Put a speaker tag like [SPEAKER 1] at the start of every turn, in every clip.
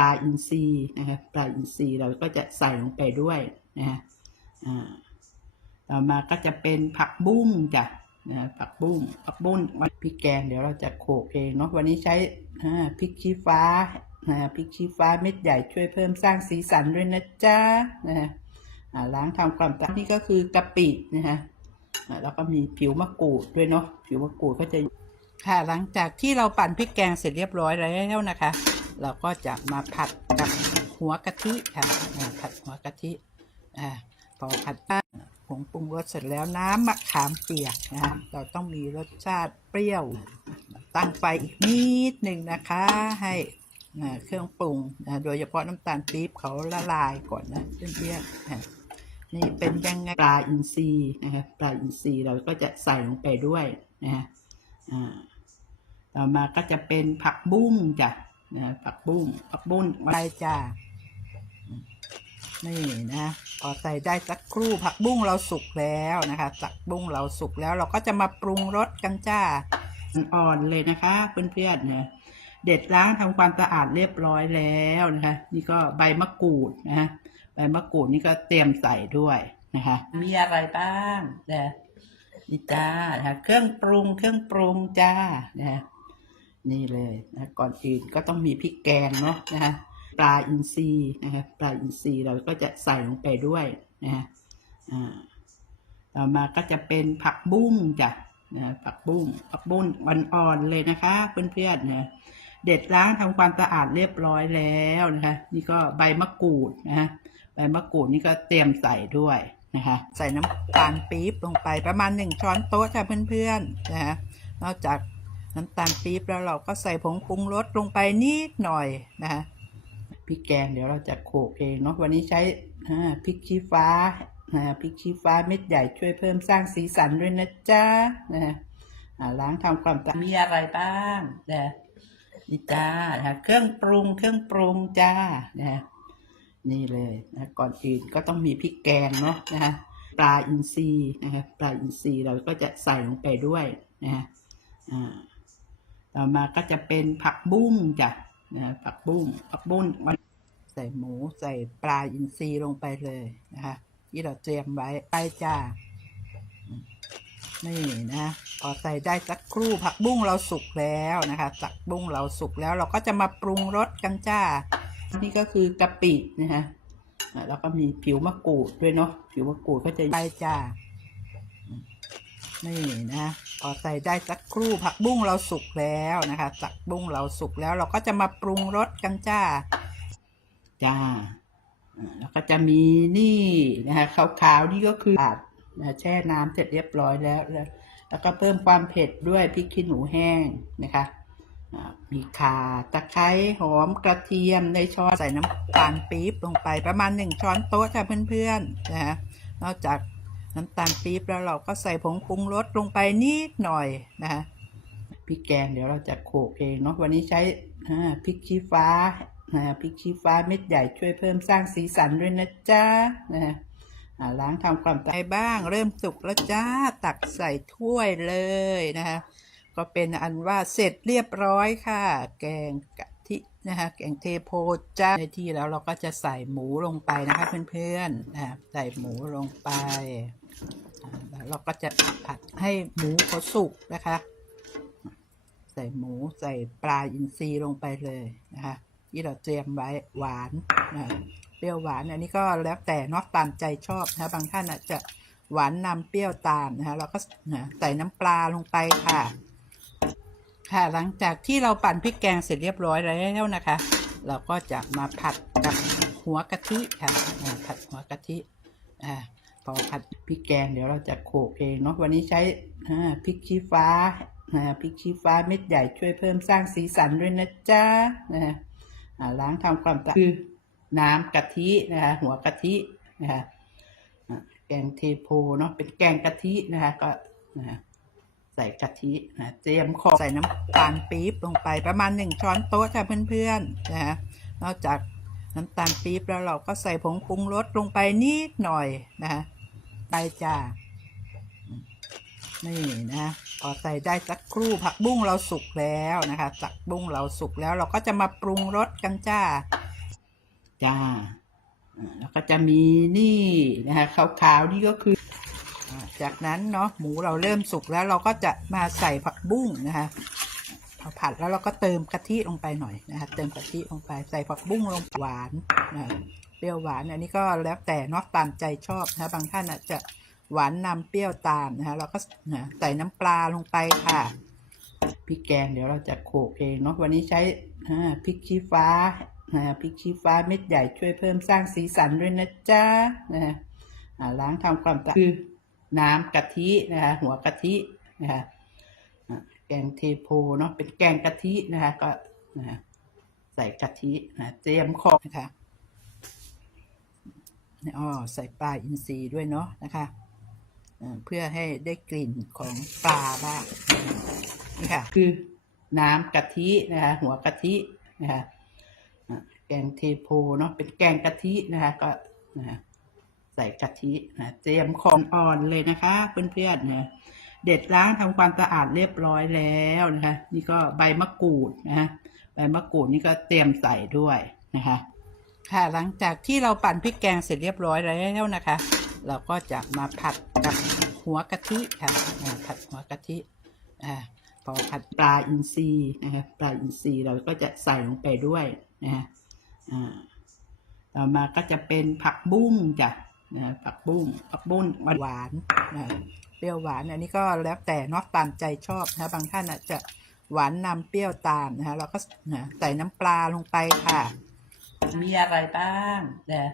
[SPEAKER 1] ลาอินทรีย์นะคะปลาอินทรีย์เราก็จะใส่ลงไปด้วยนะฮะต่อมาก็จะเป็นผักบุ้งจ้ะนะผักบุ้งผักบุ้งพริกแกงเดี๋ยวเราจะโขลกเองเนาะวันนี้ใช้พริกชี้ฟ้านะพริกชี้ฟ้าเม็ดใหญ่ช่วยเพิ่มสร้างสีสันด้วยนะจ๊ะนะฮะล้างทำความสะอาดนี่ก็คือกะปินะฮะแล้วก็มีผิวมะกรูดด้วยเนาะผิวมะกรูดก็จะค่ะหลังจากที่เราปั่นพริกแกงเสร็จเรียบร้อยแล้วนะคะ เราก็จะมาผัดกับหัวกะทิค่ะผัดหัวกะทิอ่าพอผัดผงปรุงรสเสร็จแล้วน้ำมะขามเปียกนะคะเราต้องมีรสชาติเปรี้ยว ตั้งไฟอีกนิดหนึ่งนะคะให้เครื่องปรุงโดยเฉพาะน้ำตาลปี๊บเขาละลายก่อนนะเพื่อนๆนี่เป็นยังไงปลาอินทรีย์นะคะปลาอินทรีย์เราก็จะใส่ลงไปด้วยนะฮะต่อมาก็จะเป็นผักบุ้งจ้ะ นะผักบุ้งผักบุ้งอะไรจ้ะนี่นะพอใส่ได้สักครู่ผักบุ้งเราสุกแล้วนะคะผักบุ้งเราสุกแล้วเราก็จะมาปรุงรสกันจ้าอ่อนเลยนะคะเพื่อนๆเนี่ยเด็ดล้างทำความสะอาดเรียบร้อยแล้วนะคะ นี่ก็ใบมะกรูดนะฮะใบมะกรูดนี่ก็เตรียมใส่ด้วยนะคะ มีอะไรบ้างนะนี่จ้านะคะเครื่องปรุงเครื่องปรุงจ้านะฮะ นี่เลยนะก่อนอื่นก็ต้องมีพริกแกงเนาะนะฮะปลาอินทรีย์นะครับปลาอินทรีย์เราก็จะใส่ลงไปด้วยนะฮะต่อมาก็จะเป็นผักบุ้งจ้ะนะผักบุ้งผักบุ้งอ่อนๆเลยนะคะเพื่อนๆเนี่ยเด็ดล้างทำความสะอาดเรียบร้อยแล้วนะคะนี่ก็ใบมะกรูดนะฮะใบมะกรูดนี่ก็เตรียมใส่ด้วยนะคะใส่น้ำตาลปี๊บลงไปประมาณหนึ่งช้อนโต๊ะจ้ะเพื่อนๆนะฮะนอกจาก น้ำตาลปี๊บแล้วเราก็ใส่ผงปรุงรสลงไปนิดหน่อยนะคะพริกแกงเดี๋ยวเราจะโขลกเองเนาะวันนี้ใช้พริกชี้ฟ้านะพริกชี้ฟ้าเม็ดใหญ่ช่วยเพิ่มสร้างสีสันด้วยนะจ๊ะนะฮะล้างทำความสะอาดมีอะไรบ้างนะนี่จ้านะเครื่องปรุงเครื่องปรุงจ้านะฮะนี่เลยนะก่อนอื่นก็ต้องมีพริกแกงเนาะนะฮะปลาอินทรีย์นะครับปลาอินทรีย์เราก็จะใส่ลงไปด้วยนะฮะอ่า ต่อมาก็จะเป็นผักบุ้งจ้ะนะผักบุ้งผักบุ้งมันใส่หมูใส่ปลาอินทรีย์ลงไปเลยนะคะที่เราเตรียมไว้ไปจ้า นี่นะพอใส่ได้สักครู่ผักบุ้งเราสุกแล้วนะคะผักบุ้งเราสุกแล้วเราก็จะมาปรุงรสกันจ้า นี่ก็คือกะปินะฮะแล้วก็มีผิวมะกรูดด้วยเนาะผิวมะกรูดก็จะไปจ้า นี่นะพอใส่ได้สักครู่ผักบุ้งเราสุกแล้วนะคะผักบุ้งเราสุกแล้วเราก็จะมาปรุงรสกันจ้า จ้าแล้วก็จะมีนี่นะคะขาวๆนี่ก็คืออาดนะแช่น้ำเสร็จเรียบร้อยแล้ว แล้วก็เพิ่มความเผ็ดด้วยพริกขี้หนูแห้งนะคะมีข่าตะไคร้หอมกระเทียมในช้อนใส่น้ำตาลปี๊บลงไปประมาณหนึ่งช้อนโต๊ะจ้ะเพื่อนๆนะคะนอกจาก น้ำตาลปี๊บแล้วเราก็ใส่ผงปรุงรสลงไปนิดหน่อยนะคะพริกแกงเดี๋ยวเราจะโขลกเองเนาะวันนี้ใช้พริกชี้ฟ้านะพริกชี้ฟ้าเม็ดใหญ่ช่วยเพิ่มสร้างสีสันด้วยนะจ๊ะนะฮะล้างทำความสะอาดบ้าง เริ่มสุกแล้วจ้าตักใส่ถ้วยเลยนะคะก็เป็นอันว่าเสร็จเรียบร้อยค่ะ แกงกะ นะคะแกงเทโพจ้าในที่แล้วเราก็จะใส่หมูลงไปนะคะเพื่อนๆนะใส่หมูลงไปแล้วเราก็จะผัดให้หมูเขาสุกนะคะ ใส่หมูใส่ปลาอินทรีย์ลงไปเลยนะคะที่เราเตรียมไว้หวานนะเปรี้ยวหวานอันนี้ก็แล้วแต่เนอกตามใจชอบนะะบางท่านอาจจะหวานนำเปรี้ยวตามนะคะเราก็ใส่น้ำปลาลงไปค่ะ ค่ะ หลังจากที่เราปั่นพริกแกงเสร็จเรียบร้อยแล้วนะคะ เราก็จะมาผัดกับหัวกะทิค่ะผัดหัวกะทิอ่าพอผัดพริกแกงเดี๋ยวเราจะโขลกเองเนาะวันนี้ใช้พริกชี้ฟ้าพริกชี้ฟ้าเม็ดใหญ่ช่วยเพิ่มสร้างสีสันด้วยนะจ๊ะนะฮะอ่าล้างทำความสะอาดคือน้ำกะทินะคะหัวกะทินะคะแกงเทโพเนาะเป็นแกงกะทินะคะก็นะฮะ ส่กะทินะเตรียมของใส่น้ำตาลปี๊บลงไปประมาณหนึ่งช้อนโต๊ะจ้ะเพื่อนๆนะคะนอกจากน้ำตาลปี๊บแล้วเราก็ใส่ผงปรุงรสลงไปนิดหน่อยนะคะไปจ้านี่นะพอใส่ได้สักครู่ผักบุ้งเราสุกแล้วนะคะผักบุ้งเราสุกแล้วเราก็จะมาปรุงรสกันจ้า จ้าแล้วก็จะมีนี่นะคะขาวๆนี่ก็คือ จากนั้นเนาะหมูเราเริ่มสุกแล้วเราก็จะมาใส่ผักบุ้งนะคะพอผัดแล้วเราก็เติมกะทิลงไปหน่อยนะคะเติมกะทิลงไปใส่ผักบุ้งลงหวานนะเปรี้ยวหวานอันนี้ก็แล้วแต่เนาะตามใจชอบนะะบางท่านอาจจะหวานนำเปรี้ยวตามนะคะเราก็นะใส่น้ำปลาลงไปค่ะพริกแกงเดี๋ยวเราจะโขลกเองเนาะวันนี้ใช้พริกชี้ฟ้านะพริกชี้ฟ้าเม็ดใหญ่ช่วยเพิ่มสร้างสีสันด้วยนะจ๊ะนะฮะล้างทำความสะอาดคือ น้ำกะทินะคะหัวกะทินะคะแกงเทโพเนาะเป็นแกงกะทินะคะก็นะะใส่กะทินะเตรียมขอนะคะอ้อใส่ปลาอินทรีย์ด้วยเนาะนะคะเพื่อให้ได้กลิ่นของปลาบ้างนี่ค่ะคือน้ำกะทินะคะหัวกะทินะคะแกงเทโพเนาะเป็นแกงกะทินะคะก็นะะ ใส่กะทินะเตรียมของอ่อนเลยนะคะเพื่อนๆนะเด็ดล้างทำความสะอาดเรียบร้อยแล้วนะคะนี่ก็ใบมะกรูดนะฮะใบมะกรูดนี่ก็เตรียมใส่ด้วยนะคะค่ะหลังจากที่เราปั่นพริกแกงเสร็จเรียบร้อยแล้วนะคะ เราก็จะมาผัดกับหัวกะทิค่ะผัดหัวกะทิอ่าพอผัดปลาอินทรีย์นะคะปลาอินทรีย์เราก็จะใส่ลงไปด้วยนะฮะอ่าต่อมาก็จะเป็นผักบุ้งจ้ะ นะผักบุ้งผักบุ้งหวานนะเปรี้ยวหวานอันนี้ก็แล้วแต่เนอกตามใจชอบนะบางท่านอาจจะหวานนำเปรี้ยวตามนะคะเราก็นะใส่น้ำปลาลงไปค่ะ มีอะไรบ้างนะ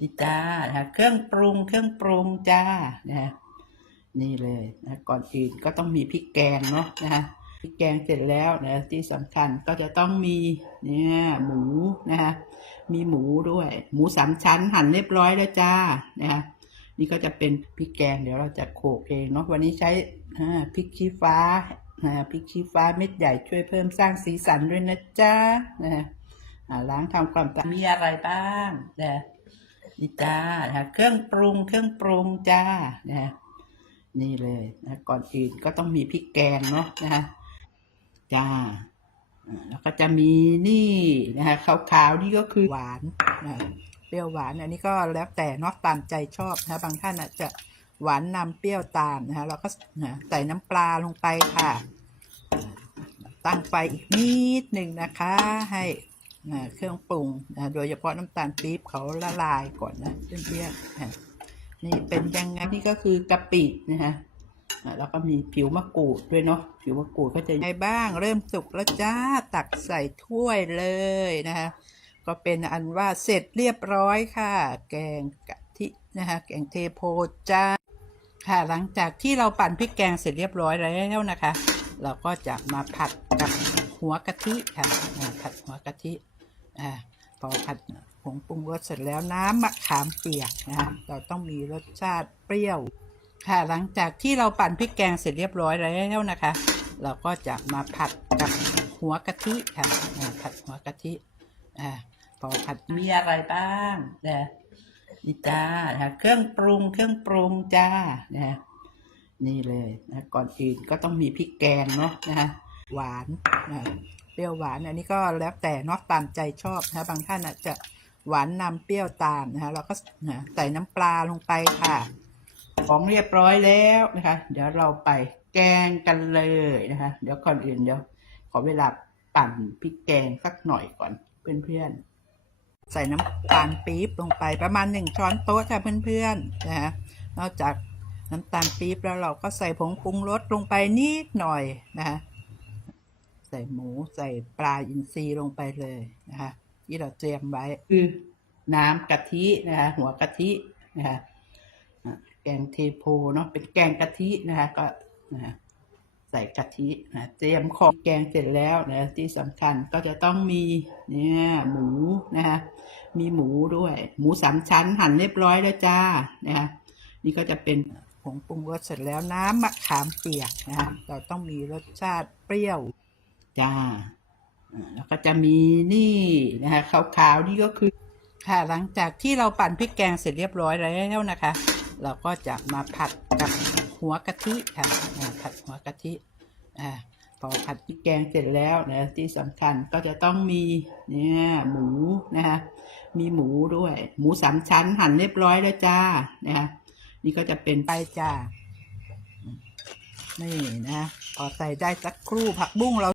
[SPEAKER 1] นี่จ้านะเครื่องปรุงเครื่องปรุงจ้านะนี่เลยนะก่อนอื่นก็ต้องมีพริกแกงเนาะนะ พริกแกงเสร็จแล้วนะที่สำคัญก็จะต้องมีเนี่ยหมูนะคะมีหมูด้วย หมูสามชั้นหั่นเรียบร้อยแล้วจ้านะคะนี่ก็จะเป็นพริกแกงเดี๋ยวเราจะโขลกเองเนาะวันนี้ใช้พริกชี้ฟ้านะพริกชี้ฟ้าเม็ดใหญ่ช่วยเพิ่มสร้างสีสันด้วยนะจ๊ะนะฮะล้างทำความสะอาดมีอะไรบ้างนะนี่จ้านะเครื่องปรุงเครื่องปรุงจ้านะนี่เลยนะก่อนอื่นก็ต้องมีพริกแกงเนาะนะคะ จ้าแล้วก็จะมีนี่นะคะขาวๆนี่ก็คือหวานเปรี้ยวหวานอันนี้ก็แล้วแต่เนอกตามใจชอบนะบางท่านอาจจะหวานนำเปรี้ยวตามนะคะเราก็ใส่น้ำปลาลงไปค่ะ ตั้งไฟอีกนิดหนึ่งนะคะ ให้เครื่องปรุงโดยเฉพาะน้ำตาลปี๊บเขาละลายก่อนนะเพื่อนๆนี่เป็นยังไงนี่ก็คือกะปินะฮะ แล้วก็มีผิวมะกรูดด้วยเนาะผิวมะกรูดก็จะยังไงบ้าง เริ่มสุกแล้วจ้าตักใส่ถ้วยเลยนะคะก็เป็นอันว่าเสร็จเรียบร้อยค่ะ แกงกะทินะคะแกงเทโพจ้าค่ะหลังจากที่เราปั่นพริกแกงเสร็จเรียบร้อยแล้วนะคะ เราก็จะมาผัดกับหัวกะทิค่ะผัดหัวกะทิอ่าพอผัดผงปรุงรสเสร็จแล้วน้ำมะขามเปียกนะคะเราต้องมีรสชาติเปรี้ยว ค่ะหลังจากที่เราปั่นพริกแกงเสร็จเรียบร้อยแล้วนะคะ เราก็จะมาผัดกับหัวกะทิค่ะผัดหัวกะทิอ่าพอผัดมีอะไรบ้างนะนี่จ้านะเครื่องปรุงเครื่องปรุงจ้านะนี่เลยนะก่อนอื่นก็ต้องมีพริกแกงเนาะนะคะหวานนะเปรี้ยวหวานอันนี้ก็แล้วแต่เนอกตามใจชอบนะบางท่านอาจจะหวานนำเปรี้ยวตามนะคะเราก็ใส่น้ำปลาลงไปค่ะ ของเรียบร้อยแล้วนะคะ เดี๋ยวเราไปแกงกันเลยนะคะ เดี๋ยวก่อนอื่นเดี๋ยวขอเวลาปั่นพริกแกงสักหน่อยก่อนเพื่อนๆ ใส่น้ำตาลปี๊บลงไปประมาณหนึ่งช้อนโต๊ะค่ะเพื่อนๆนะฮะนอกจากน้ำตาลปี๊บแล้วเราก็ใส่ผงปรุงรสลงไปนิดหน่อยนะฮะใส่หมูใส่ปลาอินทรีย์ลงไปเลยนะคะที่เราเตรียมไว้คือน้ำกะทินะคะหัวกะทินะคะ แกงเทโพเนาะเป็นแกงกะทินะคะก็นะใส่กะทินะเตรียมของแกงเสร็จแล้วนะที่สำคัญก็จะต้องมีเนี่ยหมูนะคะมีหมูด้วย หมูสามชั้นหั่นเรียบร้อยแล้วจ้านะคะนี่ก็จะเป็นผงปรุงรสเสร็จแล้วน้ำมะขามเปียกนะคะเราต้องมีรสชาติเปรี้ยวจ้าอ่าแล้วก็จะมีนี่นะคะขาวๆนี่ก็คือค่ะหลังจากที่เราปั่นพริกแกงเสร็จเรียบร้อยแล้วนะคะ เราก็จะมาผัดกับหัวกะทิค่ะอ่าผัดหัวกะทิอ่าพอผัดพริกแกงเสร็จแล้วนะที่สำคัญก็จะต้องมีเนี่ยหมูนะคะมีหมูด้วย หมูสามชั้นหั่นเรียบร้อยแล้วจ้านะคะนี่ก็จะเป็นไปจ้านี่นะพอใส่ได้สักครู่ผักบุ้งเรา